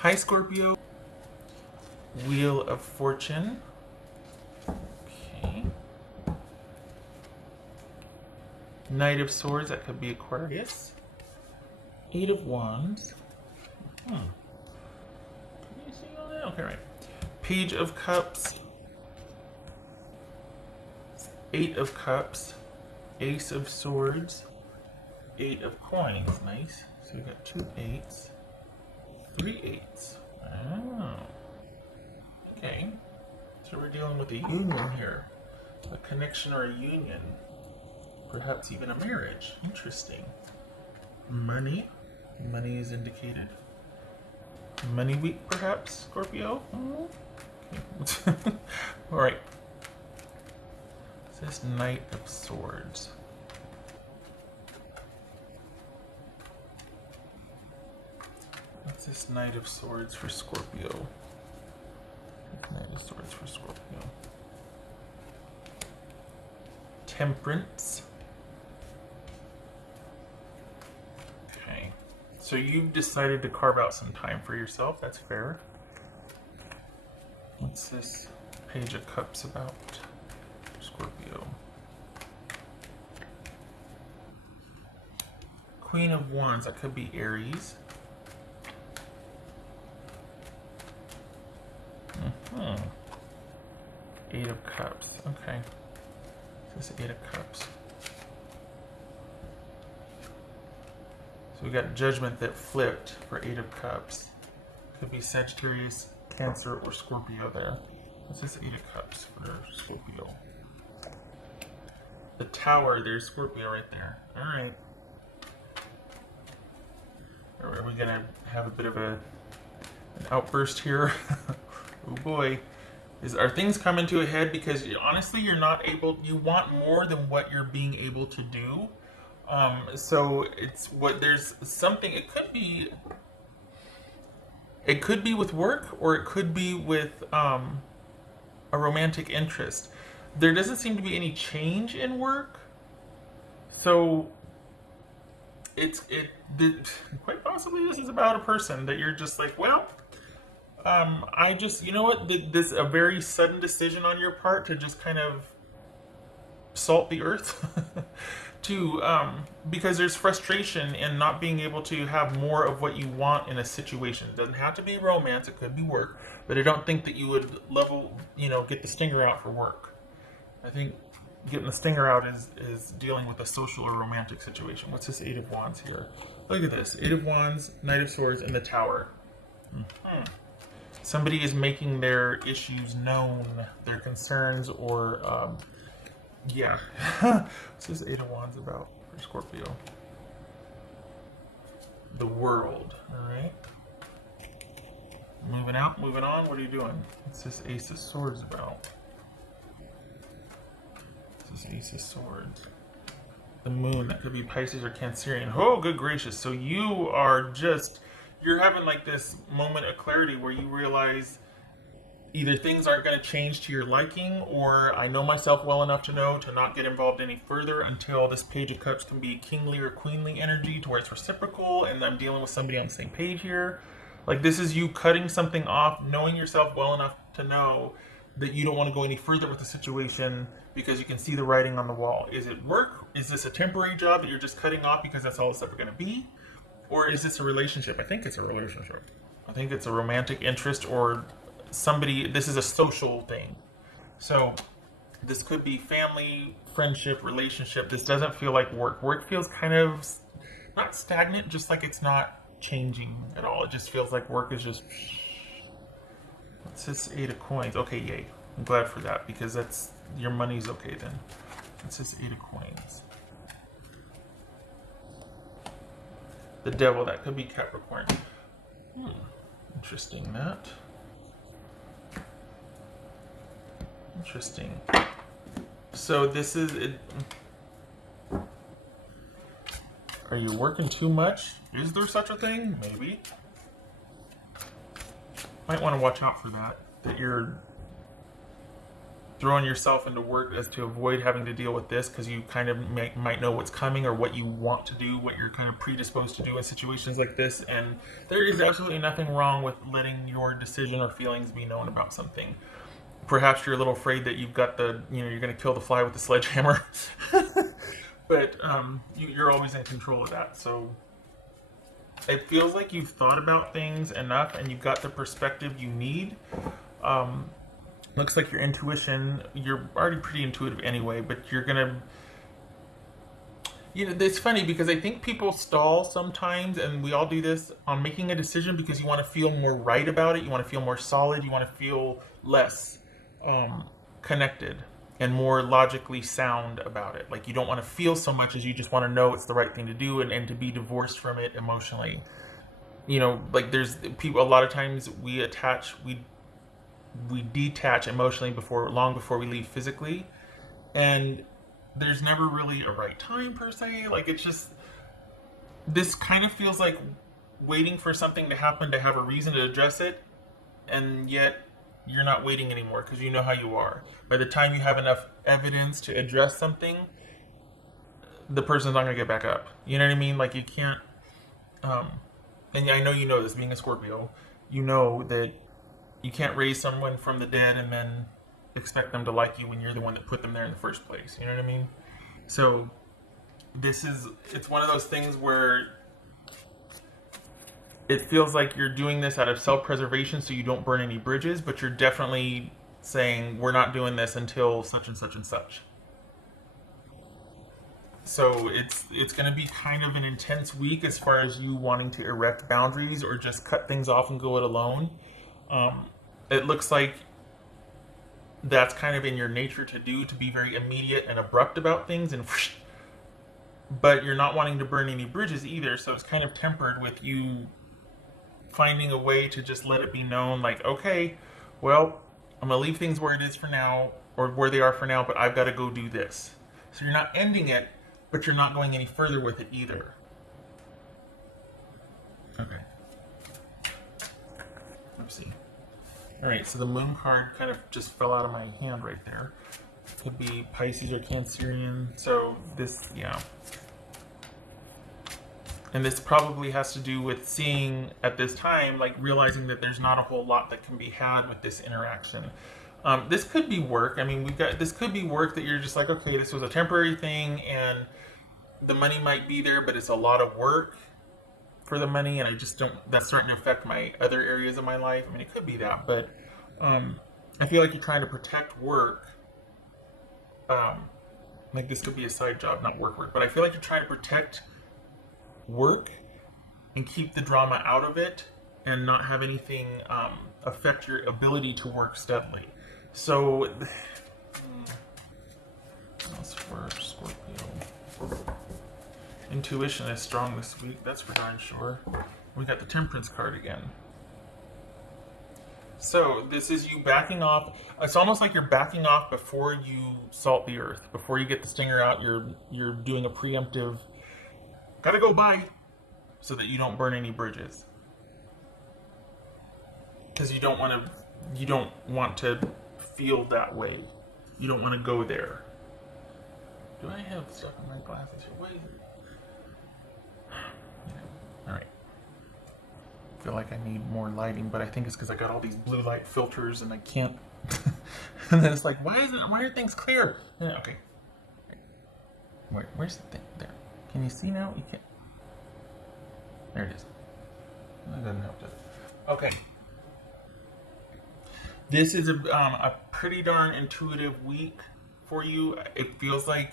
Hi, Scorpio. Wheel of Fortune. Okay. Knight of Swords, that could be Aquarius. Eight of Wands. Can you see all that? Okay, right. Page of Cups. Eight of Cups. Ace of Swords. Eight of Coins. Nice. So we got two eights. Three eights. Oh. Okay. So we're dealing with a union here. A connection or a union. Perhaps even a marriage. Interesting. Money. Money is indicated. Money week, perhaps, Scorpio? Okay. Alright. It says Knight of Swords. What's this Knight of Swords for Scorpio? Knight of Swords for Scorpio. Temperance. Okay. So you've decided to carve out some time for yourself. That's fair. What's this Page of Cups about Scorpio? Queen of Wands. That could be Aries. Eight of Cups. Okay. This is Eight of Cups. So we got Judgment that flipped for Eight of Cups. Could be Sagittarius, Cancer, or Scorpio there. This is Eight of Cups for Scorpio. The Tower, there's Scorpio right there. Alright. Are we gonna have a bit of an outburst here? Oh boy. Are things coming to a head because honestly you're not able, you want more than what you're being able to do. So it's what there's something, it could be with work, or it could be with a romantic interest. There doesn't seem to be any change in work. So quite possibly this is about a person that you're just like, well, I just, you know what, this a very sudden decision on your part to just kind of salt the earth because there's frustration in not being able to have more of what you want in a situation. It doesn't have to be romance, it could be work, but I don't think that you would get the stinger out for work. I think getting the stinger out is dealing with a social or romantic situation. What's this Eight of Wands here? Look at this, Eight of Wands, Knight of Swords, and the Tower. Somebody is making their issues known, their concerns, or, yeah. What's this Eight of Wands about for Scorpio? The world, alright? Moving out, moving on, what are you doing? What's this Ace of Swords about? What's this Ace of Swords? The moon, that could be Pisces or Cancerian. Oh, good gracious. So you are just... You're having like this moment of clarity where you realize either things aren't going to change to your liking, or I know myself well enough to know to not get involved any further until this Page of Cups can be kingly or queenly energy to where it's reciprocal and I'm dealing with somebody on the same page here. Like this is you cutting something off, knowing yourself well enough to know that you don't want to go any further with the situation because you can see the writing on the wall. Is it work? Is this a temporary job that you're just cutting off because that's all it's ever going to be? Or is this a relationship? I think it's a relationship. I think it's a romantic interest or somebody, this is a social thing. So this could be family, friendship, relationship. This doesn't feel like work. Work feels kind of, not stagnant, just like it's not changing at all. It just feels like work is just, what's this Eight of Coins? Okay, yay. I'm glad for that because that's, your money's okay then. It's this Eight of Coins. The Devil, that could be Capricorn. Interesting, that. Interesting. So this is it. Are you working too much? Is there such a thing? Maybe. Might want to watch out for that. That you're throwing yourself into work as to avoid having to deal with this because you kind of might know what's coming or what you want to do, what you're kind of predisposed to do in situations like this. And there is absolutely nothing wrong with letting your decision or feelings be known about something. Perhaps you're a little afraid that you've got you're going to kill the fly with the sledgehammer. But you're always in control of that. So it feels like you've thought about things enough and you've got the perspective you need. Looks like your intuition, you're already pretty intuitive anyway, but you're gonna, it's funny because I think people stall sometimes, and we all do this, on making a decision because you want to feel more right about it, you want to feel more solid, you want to feel less connected and more logically sound about it. Like you don't want to feel so much as you just want to know it's the right thing to do, and to be divorced from it emotionally. Like there's people, a lot of times we detach emotionally long before we leave physically, and there's never really a right time per se. Like it's just, this kind of feels like waiting for something to happen to have a reason to address it, and yet you're not waiting anymore because you know how you are. By the time you have enough evidence to address something, the person's not going to get back up. You know what I mean? Like you can't, and I know you know this, being a Scorpio, you know that you can't raise someone from the dead and then expect them to like you when you're the one that put them there in the first place. You know what I mean? So it's one of those things where it feels like you're doing this out of self-preservation so you don't burn any bridges, but you're definitely saying we're not doing this until such and such and such. So it's going to be kind of an intense week as far as you wanting to erect boundaries or just cut things off and go it alone. It looks like that's kind of in your nature to do, to be very immediate and abrupt about things, but you're not wanting to burn any bridges either, so it's kind of tempered with you finding a way to just let it be known, like, okay, well, I'm going to leave things where it is for now, or where they are for now, but I've got to go do this. So you're not ending it, but you're not going any further with it either. Okay. Let's see. Alright, so the moon card kind of just fell out of my hand right there. Could be Pisces or Cancerian. So this, and this probably has to do with seeing at this time, like realizing that there's not a whole lot that can be had with this interaction. This could be work. I mean, this could be work that you're just like, okay, this was a temporary thing and the money might be there, but it's a lot of work for the money, and I just don't, that's starting to affect my other areas of my life. I mean, it could be that, but I feel like you're trying to protect work. Like this could be a side job, not work, but I feel like you're trying to protect work and keep the drama out of it and not have anything affect your ability to work steadily. So that's for Scorpio. Intuition is strong this week, that's for darn sure. We got the Temperance card again. So this is you backing off. It's almost like you're backing off before you salt the earth. Before you get the stinger out, you're doing a preemptive, gotta go bye, so that you don't burn any bridges. Because you don't want to feel that way. You don't want to go there. Do I have stuff in my glasses here? Wait. Alright. I feel like I need more lighting, but I think it's because I got all these blue light filters and I can't. And then it's like, why are things clear? Yeah, okay. Where's the thing? There. Can you see now? You can't. There it is. That doesn't help it. Okay. This is a pretty darn intuitive week for you. It feels like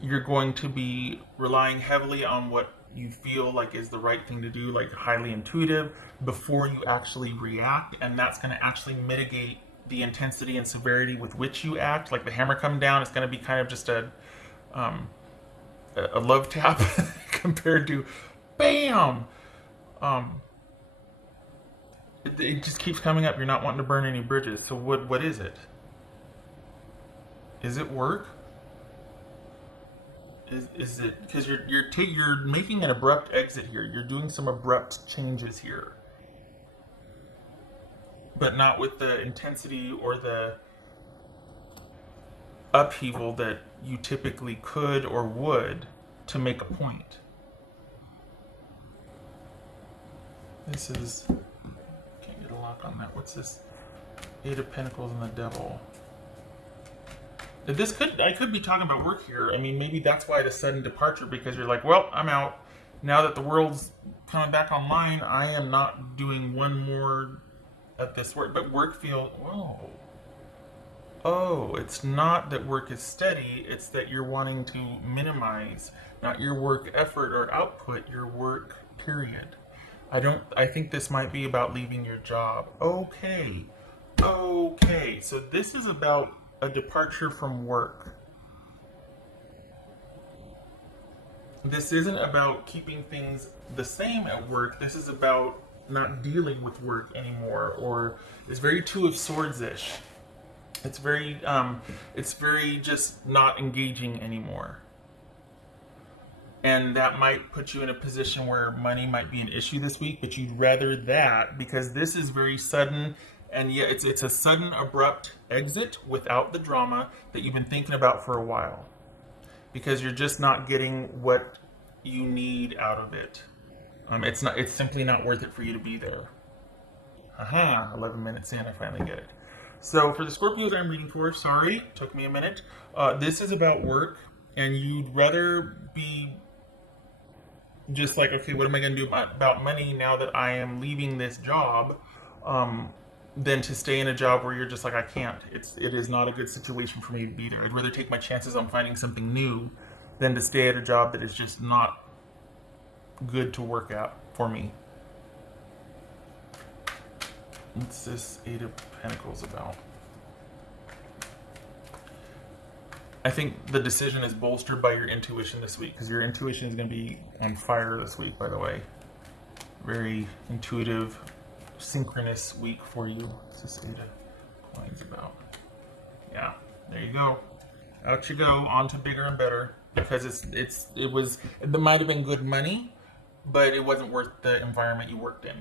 you're going to be relying heavily on what you feel like is the right thing to do, like highly intuitive, before you actually react, and that's going to actually mitigate the intensity and severity with which you act. Like the hammer come down, it's going to be kind of just a love tap compared to BAM! It just keeps coming up. You're not wanting to burn any bridges. So what is it? Is it work? Is it because you're making an abrupt exit here? You're doing some abrupt changes here, but not with the intensity or the upheaval that you typically could or would to make a point. This is, can't get a lock on that. What's this? Eight of Pentacles and the Devil. I could be talking about work here. I mean, maybe that's why the sudden departure, because you're like, well, I'm out. Now that the world's coming back online, I am not doing one more of this work. But work feels, whoa. Oh, it's not that work is steady, it's that you're wanting to minimize, not your work effort or output, your work period. I think this might be about leaving your job. Okay. Okay. So this is about a departure from work. This isn't about keeping things the same at work. This is about not dealing with work anymore, or it's very Two of Swords-ish. It's very just not engaging anymore. And that might put you in a position where money might be an issue this week, but you'd rather that, because this is very sudden, and yeah, it's a sudden, abrupt exit without the drama that you've been thinking about for a while. Because you're just not getting what you need out of it. It's simply not worth it for you to be there. 11 minutes in, I finally get it. So for the Scorpios I'm reading for, sorry, took me a minute. This is about work, and you'd rather be just like, okay, what am I going to do about money now that I am leaving this job, than to stay in a job where you're just like, I can't. It is not a good situation for me to be there. I'd rather take my chances on finding something new than to stay at a job that is just not good to work at for me. What's this Eight of Pentacles about? I think the decision is bolstered by your intuition this week, because your intuition is going to be on fire this week, by the way. Very intuitive, synchronous week for you. What's this Eight of Coins about? Yeah, there you go. Out you go, on to bigger and better, because it might have been good money, but it wasn't worth the environment you worked in.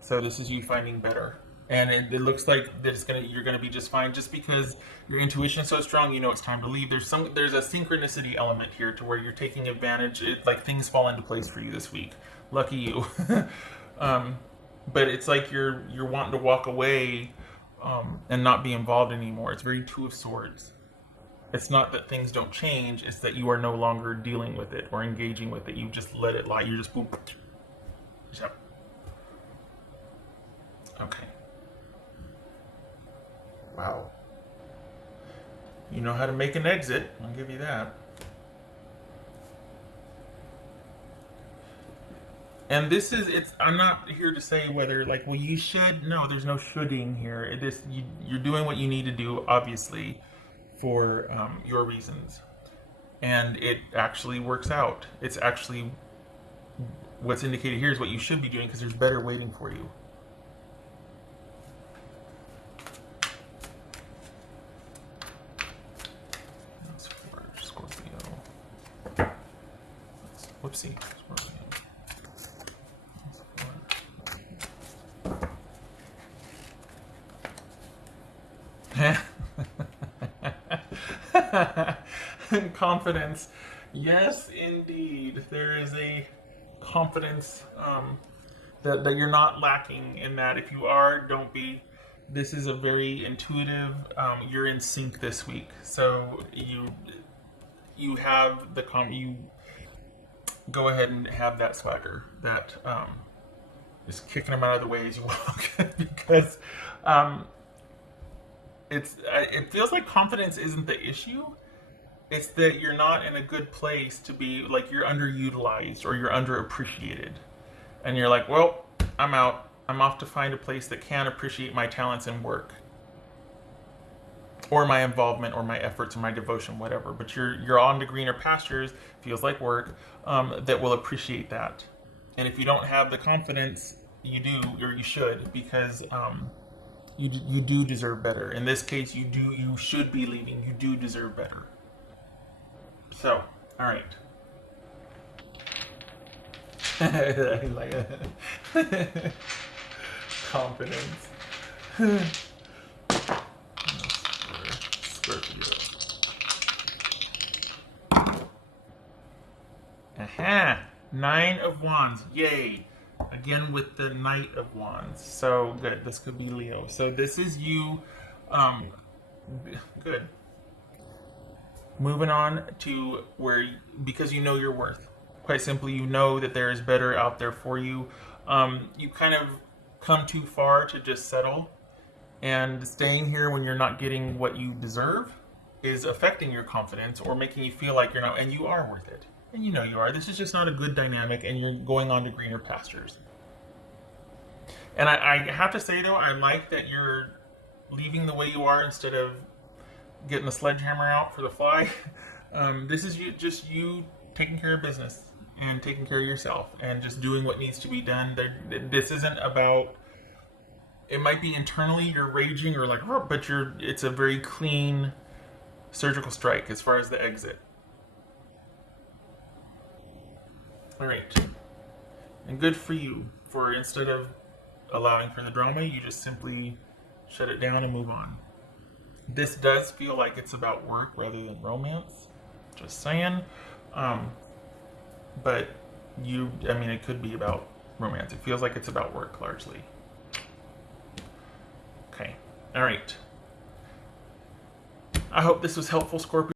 So this is you finding better. And it looks like that you're gonna be just fine, just because your intuition is so strong. You know it's time to leave. There's a synchronicity element here to where you're taking advantage. Like things fall into place for you this week. Lucky you. But it's like you're wanting to walk away and not be involved anymore. It's very Two of Swords. It's not that things don't change. It's that you are no longer dealing with it or engaging with it. You just let it lie. You're just boom. Yep. Okay. Wow. You know how to make an exit. I'll give you that. And this is, I'm not here to say whether, like, well, you should. No, there's no shoulding here. You're doing what you need to do, obviously, for your reasons. And it actually works out. It's actually, what's indicated here is what you should be doing, because there's better waiting for you. Whoopsie. Confidence. Yes, indeed. There is a confidence that you're not lacking in that. If you are, don't be. This is a very intuitive, you're in sync this week. So you have you go ahead and have that swagger, that just kicking them out of the way as you walk, because it feels like confidence isn't the issue. It's that you're not in a good place to be, like, you're underutilized or you're underappreciated, and you're like, well, I'm out. I'm off to find a place that can appreciate my talents and work, or my involvement, or my efforts, or my devotion, whatever. But you're on to greener pastures, feels like work, that will appreciate that. And if you don't have the confidence, you do, or you should, because you do deserve better. In this case, you should be leaving. You do deserve better. So, all right. I like it. Confidence. Scorpio. Nine of Wands. Yay. Again with the Knight of Wands. So good. This could be Leo. So this is you. Good. Moving on to where, because you know your worth. Quite simply, you know that there is better out there for you. You kind of come too far to just settle. And staying here when you're not getting what you deserve is affecting your confidence or making you feel like you're not, and you are worth it. And you know you are. This is just not a good dynamic, and you're going on to greener pastures. And I have to say, though, I like that you're leaving the way you are instead of getting the sledgehammer out for the fly. This is just you taking care of business and taking care of yourself and just doing what needs to be done. This isn't about, it might be internally you're raging or like, but it's a very clean surgical strike as far as the exit. All right. And good for you for, instead of allowing for the drama, you just simply shut it down and move on. This does feel like it's about work rather than romance. Just saying. But it could be about romance. It feels like it's about work largely. Okay. All right. I hope this was helpful, Scorpio.